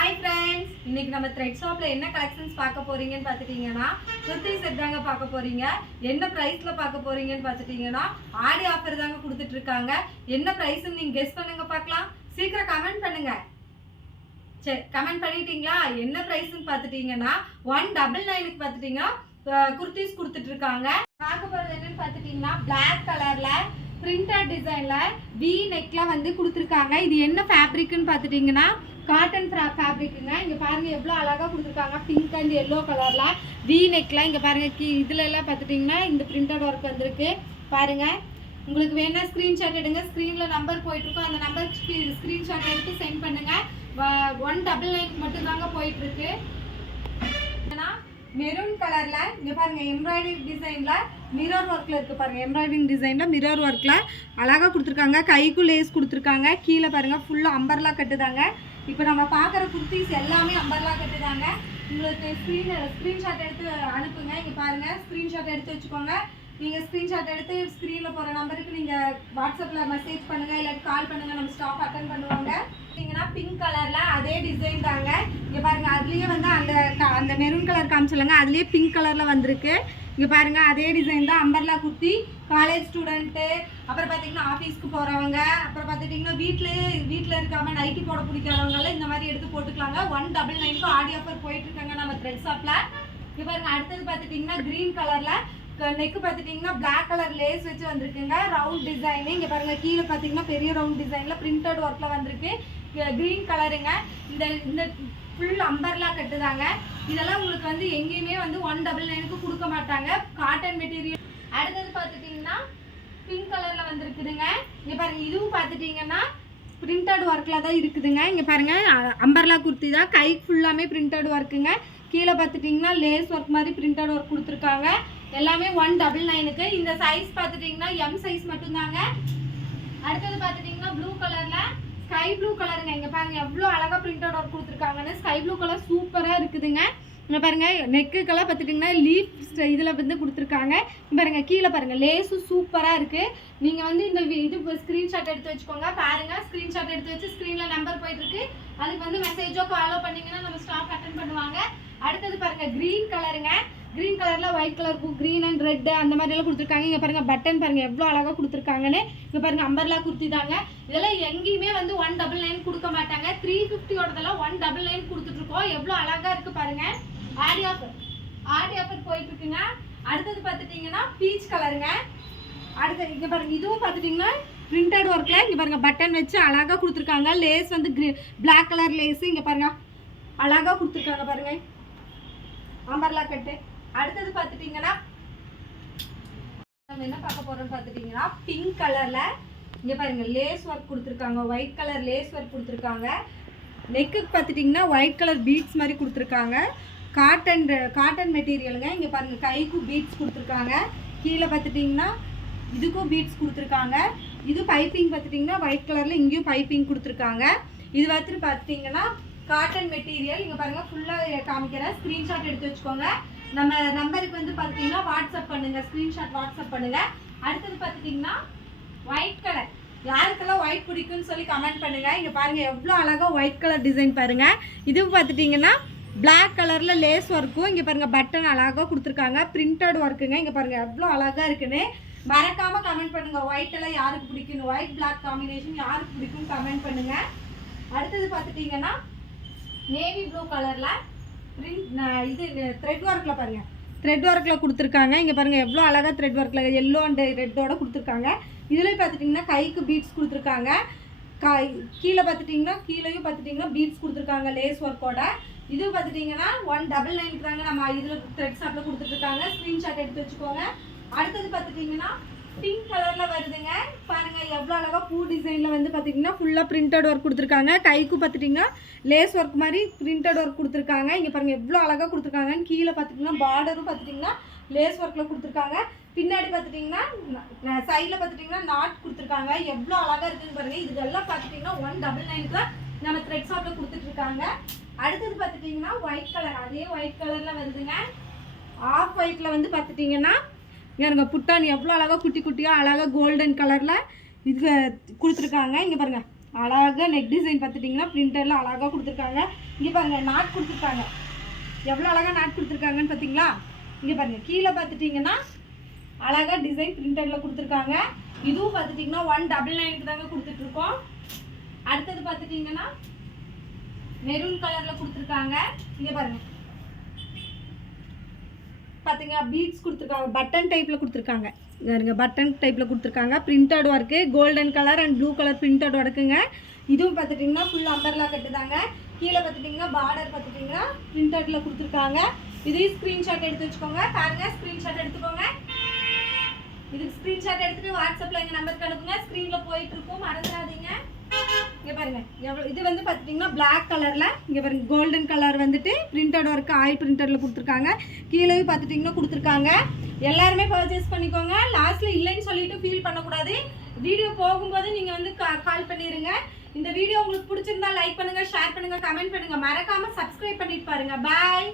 Hi friends, இன்னைக்கு நம்ம thread ஷாப்ல என்ன கலெக்ஷன்ஸ் பார்க்க போறீங்கன்னு பார்த்துட்டீங்கன்னா குர்த்தி செட் தாங்க பார்க்க போறீங்க. என்ன பிரைஸ்ல பார்க்க போறீங்கன்னு பார்த்துட்டீங்கன்னா ஆடி ஆஃபர் தாங்க கொடுத்துட்டு இருக்காங்க. என்ன பிரைஸ்ன்னு நீங்க கெஸ் பண்ணுங்க பார்க்கலாம். சீக்கிரம் கமெண்ட் பண்ணுங்க. சரி, கமெண்ட் பண்ணிட்டீங்களா? என்ன பிரைஸ்ன்னு பார்த்துட்டீங்கன்னா 199க்கு பார்த்துட்டீங்கன்னா குர்த்திஸ் கொடுத்துட்டு இருக்காங்க. பார்க்க போறது என்னன்னு பார்த்துட்டீங்கன்னா பிளாக் கலர்ல பிரிண்டட் டிசைன்ல வி நெக்ல வந்து கொடுத்துருக்காங்க. இது என்ன ஃபேப்ரிக்னு பார்த்துட்டீங்கன்னா காட்டன் ஃபேப்ரிக்குங்க. இங்கே பாருங்க எவ்வளோ அழகாக கொடுத்துருக்காங்க. பிங்க் அண்ட் எல்லோ கலர்ல வி நெக்ல இங்கே பாருங்க இதுல எல்லாம் பார்த்துட்டிங்கன்னா இந்த பிரிண்டட் ஒர்க் வந்திருக்கு பாருங்க. உங்களுக்கு வேணா ஸ்க்ரீன்ஷாட் எடுங்க. ஸ்க்ரீனில் நம்பர் போயிட்டுருக்கோம். அந்த நம்பருக்கு ஸ்க்ரீன்ஷாட் எடுத்து சென்ட் பண்ணுங்க. 199 மட்டும் தாங்க போயிட்டுருக்கு. மெரூன் கலர்ல இங்கே பாருங்க எம்ப்ராய்டரி டிசைன்ல மிரர் ஒர்க்ல இருக்கு பாருங்க. எம்ப்ராய்டரிங் டிசைன்ல மிரர் ஒர்க்ல அழகா கொடுத்துருக்காங்க. கைக்கு லேஸ் கொடுத்துருக்காங்க. கீழே பாருங்க ஃபுல்லா அம்பர்லா கட்டுதாங்க. இப்போ நம்ம பார்க்குற குர்த்திஸ் எல்லாமே அம்பர்லா கட்டுதாங்க. உங்களுக்கு ஸ்க்ரீன்ஷாட் எடுத்து அனுப்புங்க. இங்கே பாருங்க ஸ்க்ரீன்ஷாட் எடுத்து வச்சுக்கோங்க. நீங்கள் ஸ்க்ரீன்ஷாட் எடுத்து ஸ்க்ரீனில் போகிற நம்பருக்கு நீங்கள் வாட்ஸ்அப்பில் மெசேஜ் பண்ணுங்கள், இல்லாட்டி கால் பண்ணுங்கள். நம்ம ஸ்டாஃப் அட்டன் பண்ணுவாங்க. பார்த்தீங்கன்னா பிங்க் கலரில் அதே டிசைன் தாங்க. இங்கே பாருங்கள் அதுலேயே வந்து அந்த மெரூன் கலர் காமிச்சிலங்க, அதுலேயே பிங்க் கலரில் வந்திருக்கு. இங்கே பாருங்கள் அதே டிசைன் தான். அம்பர்லா குர்த்தி காலேஜ் ஸ்டூடெண்ட்டு, அப்புறம் பார்த்தீங்கன்னா ஆஃபீஸ்க்கு போகிறவங்க, அப்புறம் பார்த்துட்டிங்கன்னா வீட்டில் இருக்காமல் நைட்டி போட பிடிக்கிறவங்களாம் இந்த மாதிரி எடுத்து போட்டுக்கலாங்க. 199க்கு ஆடி ஆஃபர் போயிட்டுருக்காங்க நம்ம த்ரெட் ஷாப்பில். இங்கே பாருங்கள் அடுத்தது பார்த்துட்டிங்கன்னா க்ரீன் கலரில் நெக்கு பார்த்துட்டிங்கன்னா பிளாக் கலர் லேஸ் வச்சு வந்திருக்குங்க. ரவுண்ட் டிசைனு இங்கே பாருங்கள் கீழே பார்த்தீங்கன்னா பெரிய ரவுண்ட் டிசைனில் பிரிண்டட் ஒர்க்கில் வந்திருக்கு. க்ரீன் கலருங்க. இந்த ஃபுல் அம்பர்லா கட்டுதாங்க. இதெல்லாம் உங்களுக்கு வந்து எங்கேயுமே வந்து 199க்கு கொடுக்க மாட்டாங்க. Cotton material. அடுத்தது பார்த்துட்டிங்கன்னா பிங்க் கலரில் வந்துருக்குதுங்க. இங்கே பாருங்கள் இதுவும் பார்த்துட்டிங்கன்னா பிரிண்டட் ஒர்க்கில் தான் இருக்குதுங்க. இங்கே பாருங்கள் அம்பர்லா குர்த்தி தான். கை ஃபுல்லாமே பிரிண்டட் ஒர்க்குங்க. கீழே பார்த்துட்டிங்கன்னா லேஸ் ஒர்க் மாதிரி பிரிண்டட் ஒர்க் கொடுத்துருக்காங்க. எல்லாமே 199க்கு. இந்த சைஸ் பார்த்துட்டிங்கன்னா எம் சைஸ் மட்டும்தாங்க. அடுத்தது பார்த்துட்டிங்கன்னா ப்ளூ கலரில் ஸ்கை ப்ளூ கலருங்க. இங்கே பாருங்கள் எவ்வளோ அழகாக பிரிண்டட் ஒர்க் கொடுத்துருக்காங்கன்னு. ஸ்கை ப்ளூ கலர் சூப்பராக இருக்குதுங்க. இங்கே பாருங்கள் நெக்குக்கெல்லாம் பார்த்துட்டிங்கன்னா லீஃப் இதில் வந்து கொடுத்துருக்காங்க. பாருங்கள் கீழே பாருங்கள் லேஸும் சூப்பராக இருக்குது. நீங்கள் வந்து இந்த இது ஸ்க்ரீன்ஷாட் எடுத்து வச்சுக்கோங்க. பாருங்கள் ஸ்க்ரீன்ஷாட் எடுத்து வச்சு ஸ்க்ரீனில் நம்பர் போயிட்டுருக்கு. அதுக்கு வந்து மெசேஜோ காலோ பண்ணிங்கன்னா நம்ம ஸ்டாஃப் அட்டன் பண்ணுவாங்க. அடுத்தது பாருங்கள் க்ரீன் கலருங்க. க்ரீன் கலரில் ஒயிட் கலர் பூ, க்ரீன் அண்ட் ரெட் அந்த மாதிரிலாம் கொடுத்துருக்காங்க. இங்கே பாருங்கள் பட்டன் பாருங்கள் எவ்வளோ அழகாக கொடுத்துருக்காங்கன்னு. இங்கே பாருங்கள் அம்பர்லா குர்த்தி தாங்க. இதெல்லாம் எங்கேயுமே வந்து 199 கொடுக்க மாட்டாங்க. 350ஓடதெல்லாம் 199 கொடுத்துட்ருக்கோம். எவ்வளோ அழகாக இருக்குது பாருங்கள். ஆடி ஆஃபர் போயிட்டுருக்குங்க. அடுத்தது பார்த்துட்டிங்கன்னா பீச் கலருங்க. அடுத்தது இங்கே பாருங்கள் இதுவும் பார்த்துட்டிங்கன்னா பிரிண்டட் ஒர்க்கில் இங்கே பாருங்கள் பட்டன் வச்சு அழகாக கொடுத்துருக்காங்க. லேஸ் வந்து பிளாக் கலர் லேஸு இங்கே பாருங்கள் அழகாக கொடுத்துருக்காங்க பாருங்கள் அம்பர்லா கட்டு. அடுத்தது பார்த்துட்டிங்கன்னா நம்ம என்ன பார்க்க போகிறோம்னு பார்த்துட்டிங்கன்னா பிங்க் கலரில் இங்கே பாருங்கள் லேஸ் ஒர்க் கொடுத்துருக்காங்க. ஒயிட் கலர் லேஸ் ஒர்க் கொடுத்துருக்காங்க. நெக்குக்கு பார்த்துட்டிங்கன்னா ஒயிட் கலர் பீட்ஸ் மாதிரி கொடுத்துருக்காங்க. காட்டன் மெட்டீரியலுங்க. இங்கே பாருங்கள் கைக்கும் பீட்ஸ் கொடுத்துருக்காங்க. கீழே பார்த்துட்டிங்கன்னா இதுக்கும் பீட்ஸ் கொடுத்துருக்காங்க. இது பைப்பிங் பார்த்துட்டிங்கன்னா ஒயிட் கலரில் இங்கேயும் பைப்பிங் கொடுத்துருக்காங்க. இது பார்த்துட்டிங்கன்னா காட்டன் மெட்டீரியல். இங்கே பாருங்கள் ஃபுல்லாக காமிக்கிறேன். ஸ்க்ரீன்ஷாட் எடுத்து வச்சுக்கோங்க. நம்ம நம்பருக்கு வந்து பார்த்தீங்கன்னா வாட்ஸ்அப் பண்ணுங்கள். ஸ்க்ரீன்ஷாட் வாட்ஸ்அப் பண்ணுங்கள். அடுத்தது பார்த்துட்டிங்கன்னா ஒயிட் கலர். யாருக்கெல்லாம் ஒயிட் பிடிக்குன்னு சொல்லி கமெண்ட் பண்ணுங்கள். இங்கே பாருங்கள் எவ்வளோ அழகாக ஒயிட் கலர் டிசைன் பாருங்கள். இதுவும் பார்த்துட்டிங்கன்னா பிளாக் கலரில் லேஸ் ஒர்க்கும் இங்கே பாருங்கள் பட்டன் அழகாக கொடுத்துருக்காங்க. பிரிண்டட் ஒர்க்குங்க. இங்கே பாருங்கள் எவ்வளோ அழகாக இருக்குன்னு. மறக்காமல் கமெண்ட் பண்ணுங்கள். ஒயிட் எல்லாம் யாருக்கு பிடிக்கும், ஒயிட் பிளாக் காம்பினேஷன் யாருக்கு பிடிக்கும் கமெண்ட் பண்ணுங்கள். அடுத்தது பார்த்துட்டிங்கன்னா நேவி ப்ளூ கலரில் இது த்ரெட் ஒர்க்கில் பாருங்கள் த்ரெட் ஒர்க்கில் கொடுத்துருக்காங்க. இங்கே பாருங்கள் எவ்வளோ அழகாக த்ரெட் ஒர்க்கில் எல்லோ அண்ட் ரெட்டோட கொடுத்துருக்காங்க. இதில் பார்த்துட்டிங்கன்னா கைக்கு பீட்ஸ் கொடுத்துருக்காங்க. கீழே பார்த்துட்டிங்கன்னா கீழேயும் பார்த்துட்டிங்கன்னா பீட்ஸ் கொடுத்துருக்காங்க லேஸ் ஒர்க்கோட. இது பார்த்துட்டிங்கன்னா 199 தாங்க நம்ம இதில் த்ரெட் ஷாப்பில் கொடுத்துட்ருக்காங்க. ஸ்க்ரீன்ஷாட் எடுத்து வச்சுக்கோங்க. அடுத்தது பார்த்துட்டிங்கன்னா பிங்க் கலரில் வருதுங்க. பாருங்கள் எவ்வளோ அழகாக பூ டிசைனில் வந்து பார்த்திங்கன்னா ஃபுல்லாக பிரிண்டட் ஒர்க் கொடுத்துருக்காங்க. கைக்கு பார்த்துட்டிங்கன்னா லேஸ் ஒர்க் மாதிரி பிரிண்டட் ஒர்க் கொடுத்துருக்காங்க. இங்கே பாருங்கள் எவ்வளோ அழகாக கொடுத்துருக்காங்க. கீழே பார்த்துட்டிங்கன்னா பார்டரும் பார்த்துட்டிங்கன்னா லேஸ் ஒர்க்கில் கொடுத்துருக்காங்க. பின்னாடி பார்த்துட்டிங்கன்னா சைடில் பார்த்துட்டிங்கன்னா நாட் கொடுத்துருக்காங்க. எவ்வளோ அழகாக இருக்குதுன்னு பாருங்கள். இதெல்லாம் பார்த்துட்டிங்கன்னா 199 தான் நம்ம த்ரெட் ஷாப்பில் கொடுத்துட்ருக்காங்க. அடுத்தது பார்த்துட்டிங்கன்னா ஒயிட் கலர். அதே ஒயிட் கலரில் வருதுங்க. ஆஃப் ஒயிட்டில் வந்து பார்த்துட்டிங்கன்னா இங்கே புட்டான் எவ்வளோ அழகாக குட்டி குட்டியாக அழகாக கோல்டன் கலரில் இது கொடுத்துருக்காங்க. இங்கே பாருங்கள் அழகாக நெக் டிசைன் பார்த்துட்டிங்கன்னா பிரிண்டரில் அழகாக கொடுத்துருக்காங்க. இங்கே பாருங்கள் நாட் கொடுத்துருக்காங்க, எவ்வளோ அழகாக நாட் கொடுத்துருக்காங்கன்னு பார்த்தீங்களா. இங்கே பாருங்கள் கீழே பார்த்துட்டிங்கன்னா அழகாக டிசைன் பிரிண்டரில் கொடுத்துருக்காங்க. இதுவும் பார்த்துட்டிங்கன்னா 199 தாங்க கொடுத்துட்ருக்கோம். அடுத்தது பார்த்துட்டிங்கன்னா மெரூன் கலரில் கொடுத்துருக்காங்க. இங்கே பாருங்கள் பார்த்தீங்கன்னா பீட்ஸ் கொடுத்துருக்காங்க, பட்டன் டைப்பில் கொடுத்துருக்காங்க. பாருங்க பட்டன் டைப்பில் கொடுத்துருக்காங்க. Printed work golden colour and blue colour printed ஒர்க்குங்க. இதுவும் பார்த்துட்டிங்கன்னா ஃபுல் அம்பர்லா கட்டுதாங்க. கீழே பார்த்துட்டிங்கன்னா பார்டர் பார்த்துட்டிங்கன்னா பிரிண்டடில் கொடுத்துருக்காங்க. இதையும் ஸ்க்ரீன்ஷாட் எடுத்து வச்சுக்கோங்க. பாருங்கள் ஸ்க்ரீன்ஷாட் எடுத்துக்கோங்க. இதுக்கு ஸ்க்ரீன்ஷாட் எடுத்துகிட்டு வாட்ஸ்அப்பில் எங்கள் நம்பருக்கு அனுப்புங்க. ஸ்க்ரீனில் போயிட்டுருக்கோம், மறந்துடாதீங்க. இங்கே பாருங்கள் எவ்வளோ இது வந்து பார்த்துட்டிங்கன்னா பிளாக் கலரில் இங்கே பாருங்கள் கோல்டன் கலர் வந்துட்டு பிரிண்டட் ஒர்க்கு ஆயில் பிரிண்டடில் கொடுத்துருக்காங்க. கீழே பார்த்துட்டிங்கன்னா கொடுத்துருக்காங்க. எல்லாருமே பர்ச்சேஸ் பண்ணிக்கோங்க. லாஸ்ட்டில் இல்லைன்னு சொல்லிட்டு ஃபீல் பண்ணக்கூடாது. வீடியோ போகும்போது நீங்கள் வந்து கால் பண்ணிடுங்க. இந்த வீடியோ உங்களுக்கு பிடிச்சிருந்தா லைக் பண்ணுங்கள், ஷேர் பண்ணுங்கள், கமெண்ட் பண்ணுங்கள். மறக்காமல் சப்ஸ்கிரைப் பண்ணிட்டு பாருங்கள். பாய்.